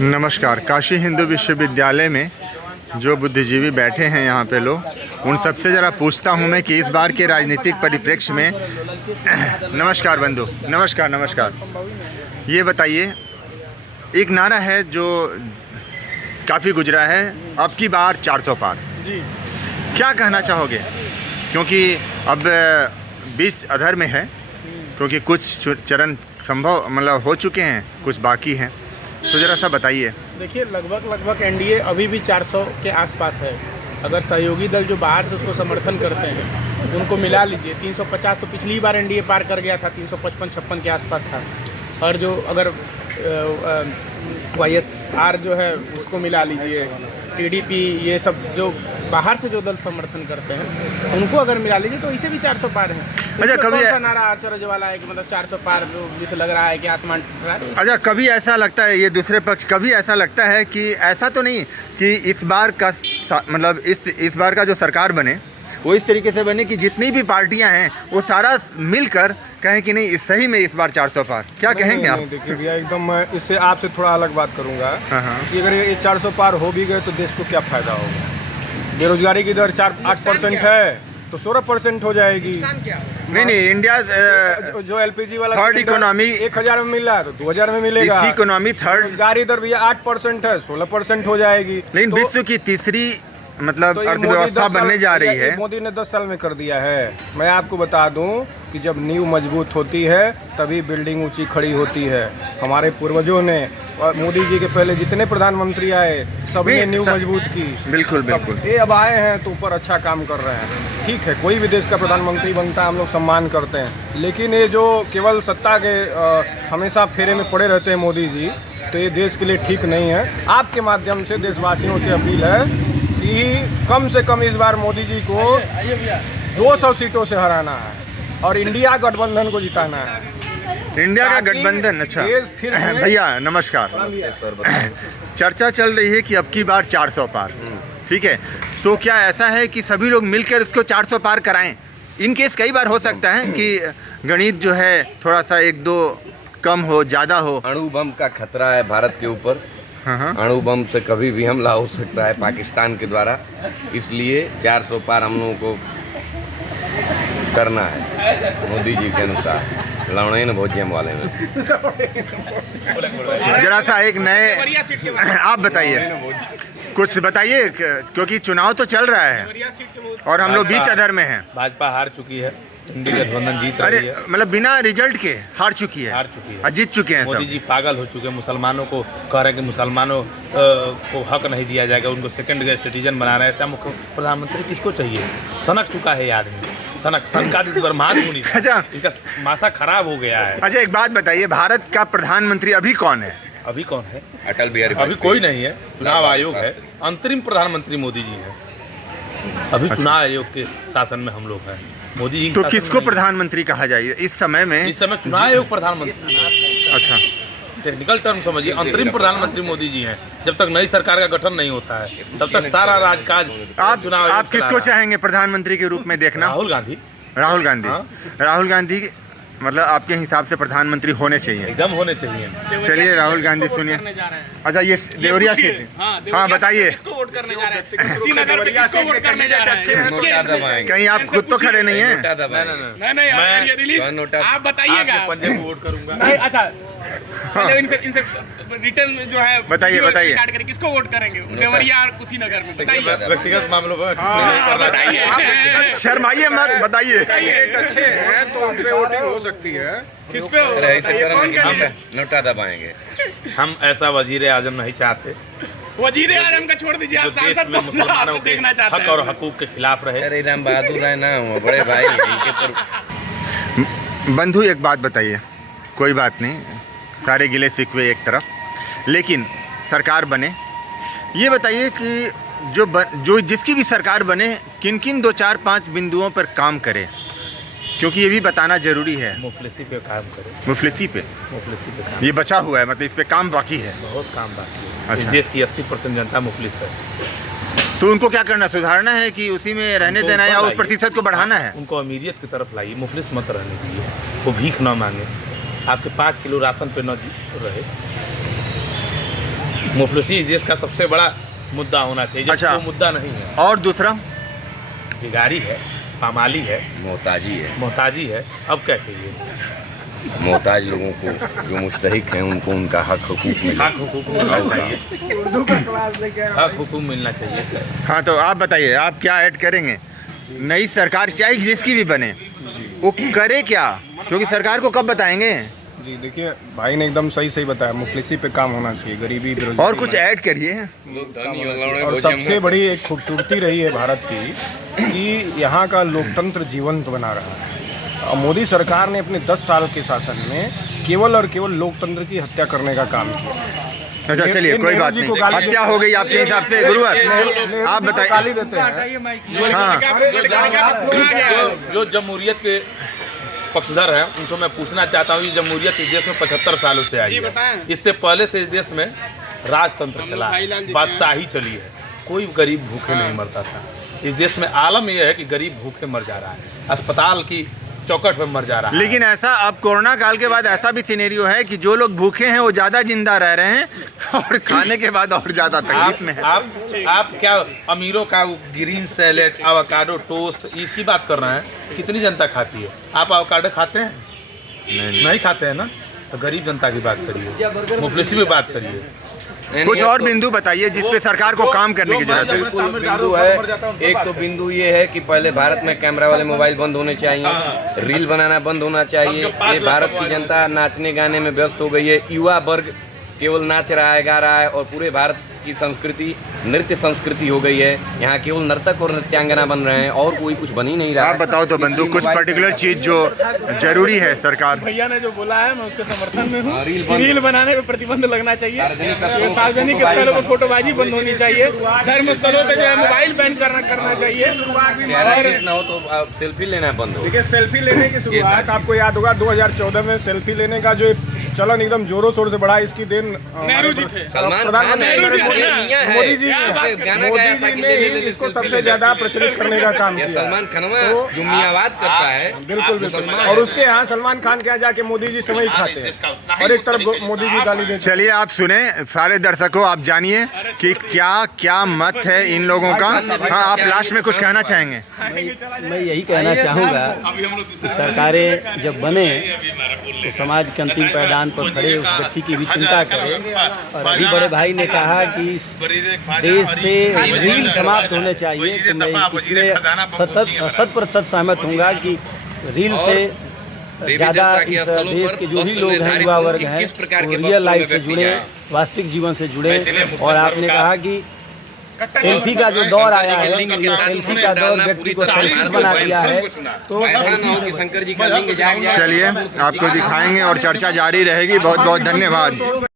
नमस्कार। काशी हिंदू विश्वविद्यालय में जो बुद्धिजीवी बैठे हैं यहाँ पे लोग, उन सबसे ज़रा पूछता हूँ मैं कि इस बार के राजनीतिक परिप्रेक्ष्य में नमस्कार बंधु, नमस्कार। ये बताइए, एक नारा है जो काफ़ी गुजरा है, अब की बार 400 पार जी, क्या कहना चाहोगे? क्योंकि अब 20 अधर में है, क्योंकि कुछ चरण संभव मतलब हो चुके हैं, कुछ बाकी हैं, तो ज़रा सा बताइए। देखिए, लगभग एनडीए अभी भी 400 के आसपास है। अगर सहयोगी दल जो बाहर से उसको समर्थन करते हैं उनको मिला लीजिए, 350 तो पिछली बार एनडीए पार कर गया था, 355-56 के आसपास था। और जो अगर वाईएसआर जो है उसको मिला लीजिए, टीडीपी, ये सब जो बाहर से जो दल समर्थन करते हैं उनको अगर मिला लीजिए तो इसे भी 400 पार है। अच्छा, कभी ऐसा नारा आचर्य वाला है कि मतलब 400 पार जो जिसे लग रहा है कि आसमान। अच्छा, कभी ऐसा लगता है, ये दूसरे पक्ष, कभी ऐसा लगता है कि ऐसा तो नहीं कि इस बार का मतलब इस बार का जो सरकार बने वो इस तरीके से बने कि जितनी भी पार्टियां हैं वो सारा मिलकर कहें कि नहीं, सही में इस बार 400 पार, क्या कहेंगे आप? देखिए भैया, एकदम मैं इससे आपसे थोड़ा अलग बात करूंगा कि अगर ये 400 पार हो भी गए तो देश को क्या फायदा होगा? बेरोजगारी की दर 8% है तो 16% हो जाएगी। नहीं, इंडिया जो एलपीजी वाला थर्ड इकोनॉमी 1000 में मिल रहा है तो 2000 में मिलेगा। इसकी इकोनॉमी थर्ड, बेरोजगारी दर भैया 8% है, 16% हो जाएगी। लेकिन विश्व की तीसरी मतलब अर्थव्यवस्था बनने जा रही है। मोदी ने 10 साल में कर दिया है। मैं आपको बता दूं कि जब नींव मजबूत होती है तभी बिल्डिंग ऊंची खड़ी होती है। हमारे पूर्वजों ने और मोदी जी के पहले जितने प्रधानमंत्री आए सबने नींव मजबूत की। बिल्कुल। ये अब आए हैं तो ऊपर अच्छा काम कर रहे हैं। ठीक है, कोई भी देश का प्रधानमंत्री बनता है हम लोग सम्मान करते हैं, लेकिन ये जो केवल सत्ता के हमेशा फेरे में पड़े रहते हैं मोदी जी, तो ये देश के लिए ठीक नहीं है। आपके माध्यम से देशवासियों से अपील है कि कम से कम इस बार मोदी जी को 200 सीटों से हराना है और इंडिया गठबंधन को जिताना है। इंडिया का गठबंधन। अच्छा भैया नमस्कार। चर्चा चल रही है कि अब की बार 400 पार, ठीक है, तो क्या ऐसा है कि सभी लोग मिलकर इसको 400 पार कराएं? इन केस कई बार हो सकता है कि गणित जो है थोड़ा सा 1-2 कम हो, ज़्यादा हो। अणु बम का खतरा है भारत के ऊपर। अणु बम से कभी भी हमला हो सकता है पाकिस्तान के द्वारा, इसलिए 400 पार हम लोगों को करना है मोदी जी के अनुसार। लौड़े न भोजियम वाले में जरा सा एक नए आप बताइए, कुछ बताइए, क्योंकि चुनाव तो चल रहा है और हम लोग बीच अधर में हैं। भाजपा हार चुकी है, इंडिया गठबंधन जीत रही है। मतलब बिना रिजल्ट के हार चुकी है और जीत चुके हैं। मोदी जी पागल हो चुके हैं, मुसलमानों को कह रहे हैं कि मुसलमानों को हक नहीं दिया जाएगा, उनको सेकंड ग्रेड सिटीजन बना रहे हैं। ऐसा मुख्य प्रधानमंत्री किसको चाहिए? सनक चुका है ये आदमी, सनकादित ब्रह्मांड मुनि। अच्छा, इनका माथा खराब हो गया है। अच्छा, एक बात बताइए, भारत का प्रधानमंत्री अभी कौन है? अभी कौन है? अटल बिहारी। अभी कोई नहीं है, चुनाव आयोग है, अंतरिम प्रधानमंत्री मोदी जी है। अभी चुनाव आयोग के शासन में हम लोग हैं। मोदी जी तो किसको प्रधानमंत्री कहा जाए इस समय में? इस समय चुनाव आयोग प्रधानमंत्री। अच्छा, टेक्निकल टर्म समझिए, अंतरिम प्रधानमंत्री मोदी जी हैं। जब तक नई सरकार का गठन नहीं होता है तब तक सारा राजकाज चुनाव। आप किसको चाहेंगे प्रधानमंत्री के रूप में देखना? राहुल गांधी मतलब आपके हिसाब से प्रधानमंत्री होने चाहिए? एकदम होने चाहिए। चलिए, राहुल गांधी सुनिए। अच्छा, ये देवरिया सीट, हाँ बताइए। कहीं आप खुद तो खड़े नहीं हैं? आप बताइएगा, वोट करूंगा। अच्छा, इनसे रिटर्न में जो है बताइए काट करके किसको वोट करेंगे? देवरिया और कुशीनगर में बताइए। व्यक्तिगत मामलों पर बताइए, शर्माइए मत, बताइए। अच्छे हैं तो उन पे वोटिंग हो सकती है। किस पे नोटा दबाएंगे? हम ऐसा वजीर आजम नहीं चाहते। वजीर आजम का छोड़ दीजिए, आप सांसद में मुसलमानों के हक और हकूक के खिलाफ रहे। अरे राम बहादुर है ना बड़े भाई, इनके पर। बंधु एक बात बताइए, कोई बात नहीं, सारे गिले शिकवे एक तरफ, लेकिन सरकार बने, ये बताइए कि जो जिसकी भी सरकार बने किन 2-4-5 बिंदुओं पर काम करे, क्योंकि ये भी बताना जरूरी है। मुफलिसी पे काम करे। मुफलिसी पे काम। ये बचा हुआ है, मतलब इस पे काम बाकी है, बहुत काम बाकी है। अच्छा। इस देश की 80% जनता मुफलिस है, तो उनको क्या करना, सुधारना है कि उसी में रहने देना है या उस प्रतिशत को बढ़ाना है? उनको अमीरियत की तरफ लाइए, मुफलिस मत रहने दीजिए, वो भीख न मांगे, आपके 5 किलो राशन पे न रहे। मुफलिसी इस देश का सबसे बड़ा मुद्दा होना चाहिए, जबकि अच्छा। वो मुद्दा नहीं है। और दूसरा बेगारी है, पामाली है, मोहताजी है। अब कैसे ये मोहताज लोगों को, जो मुस्तहिक हैं, उनको उनका हक हुकूक मिले। हक हुकूक मिलना चाहिए, हक हुकूक मिलना चाहिए। हाँ, तो आप बताइए, आप क्या ऐड करेंगे? नई सरकार चाहे जिसकी भी बने, वो करे क्या? क्योंकि सरकार को कब बताएंगे? जी देखिए, भाई ने एकदम सही बताया, मुफलिसी पे काम होना चाहिए, गरीबी बेरोजगारी। और कुछ ऐड करिए। और सबसे बड़ी एक खूबसूरती रही है भारत की कि यहाँ का लोकतंत्र जीवंत बना रहा है। और मोदी सरकार ने अपने 10 साल के शासन में केवल और केवल लोकतंत्र की हत्या करने का काम किया। अच्छा, चलिए, कोई बात नहीं, हत्या हो गई आपके हिसाब से गुरुवर, आप बताइए। गाली देते हैं। हाँ, जो जमहूरियत के पक्षधर हैं उनसे मैं पूछना चाहता हूँ, ये जमहूरियत इस देश में 75 सालों से आई है। इससे पहले से इस देश में राजतंत्र चला है, बादशाही चली है, कोई गरीब भूखे नहीं मरता था। इस देश में आलम यह है कि गरीब भूखे मर जा रहा है, अस्पताल की चौकट पर मर जा रहा है। लेकिन ऐसा अब कोरोना काल के बाद ऐसा भी सिनेरियो है कि जो लोग भूखे हैं वो ज़्यादा जिंदा रह रहे हैं और खाने के बाद और ज़्यादा तकलीफ में है। आप क्या अमीरों का ग्रीन सैलेड, एवोकाडो टोस्ट इसकी बात कर रहे हैं? कितनी जनता खाती है? आप एवोकाडो खाते हैं? नहीं खाते हैं ना? तो गरीब जनता की बात करिए, मुफलिसी में बात करिए। कुछ और बिंदु बताइए जिस पे सरकार को काम करने की जरूरत है। बिल्कुल बिंदु है। एक तो बिंदु ये है कि पहले भारत में कैमरा वाले मोबाइल बंद होने चाहिए, रील बनाना बंद होना चाहिए। ये भारत की जनता नाचने गाने में व्यस्त हो गई है, युवा वर्ग केवल नाच रहा है, गा रहा है, और पूरे भारत की संस्कृति नृत्य संस्कृति हो गई है। यहाँ केवल नर्तक और नृत्यांगना बन रहे हैं और कोई कुछ बन ही नहीं रहा। आप बताओ तो बंधु, कुछ पर्टिकुलर चीज जो जरूरी है सरकार। भैया ने जो बोला है मैं उसके समर्थन में हूँ। रील रील बनाने पे प्रतिबंध लगना चाहिए, सार्वजनिक स्थलों पर फोटोबाजी बंद होनी चाहिए, धर्म स्थलों पे जो है मोबाइल बैन करना चाहिए। ना हो तो सेल्फी लेना बंद हो। देखिए, सेल्फी लेने की शुरुआत आपको याद होगा 2014 में सेल्फी लेने का जो चलन एकदम जोरों शोर से बढ़ा, इसकी देन नेहरू जी थे, सलमान खान है, मोदी जी ने ही इसको सबसे ज्यादा प्रचलित करने का काम किया। सलमान खानवा जो मियावाद करता है, बिल्कुल बिल्कुल। और उसके यहाँ सलमान खान के यहाँ जाके मोदी जी समय खाते हैं और एक तरफ मोदी जी गाली देते हैं। चलिए, आप सुने, सारे दर्शकों आप जानिए कि क्या क्या मत है इन लोगों का। हाँ, आप लास्ट में कुछ कहना चाहेंगे? मैं यही कहना चाहूँगा कि सरकारें जब बने तो समाज के अंतिम पैदान पर खड़े उस व्यक्ति की भी चिंता करें। और अभी बड़े भाई ने कहा कि इस देश से रील समाप्त होने चाहिए, तो मैं इसमें 100% सहमत हूँगा कि रील से ज़्यादा इस देश के जो भी लोग हैं, युवा वर्ग हैं, वो रियल लाइफ से जुड़े, वास्तविक जीवन से जुड़े। और आपने कहा कि सेल्फी का जो दौर आया है, ये सेल्फी का दौर व्यक्ति को सेल्फिश बना दिया है। तो शंकर जी का लिंग जाग जाए। चलिए, आपको दिखाएंगे और चर्चा जारी रहेगी। बहुत बहुत धन्यवाद।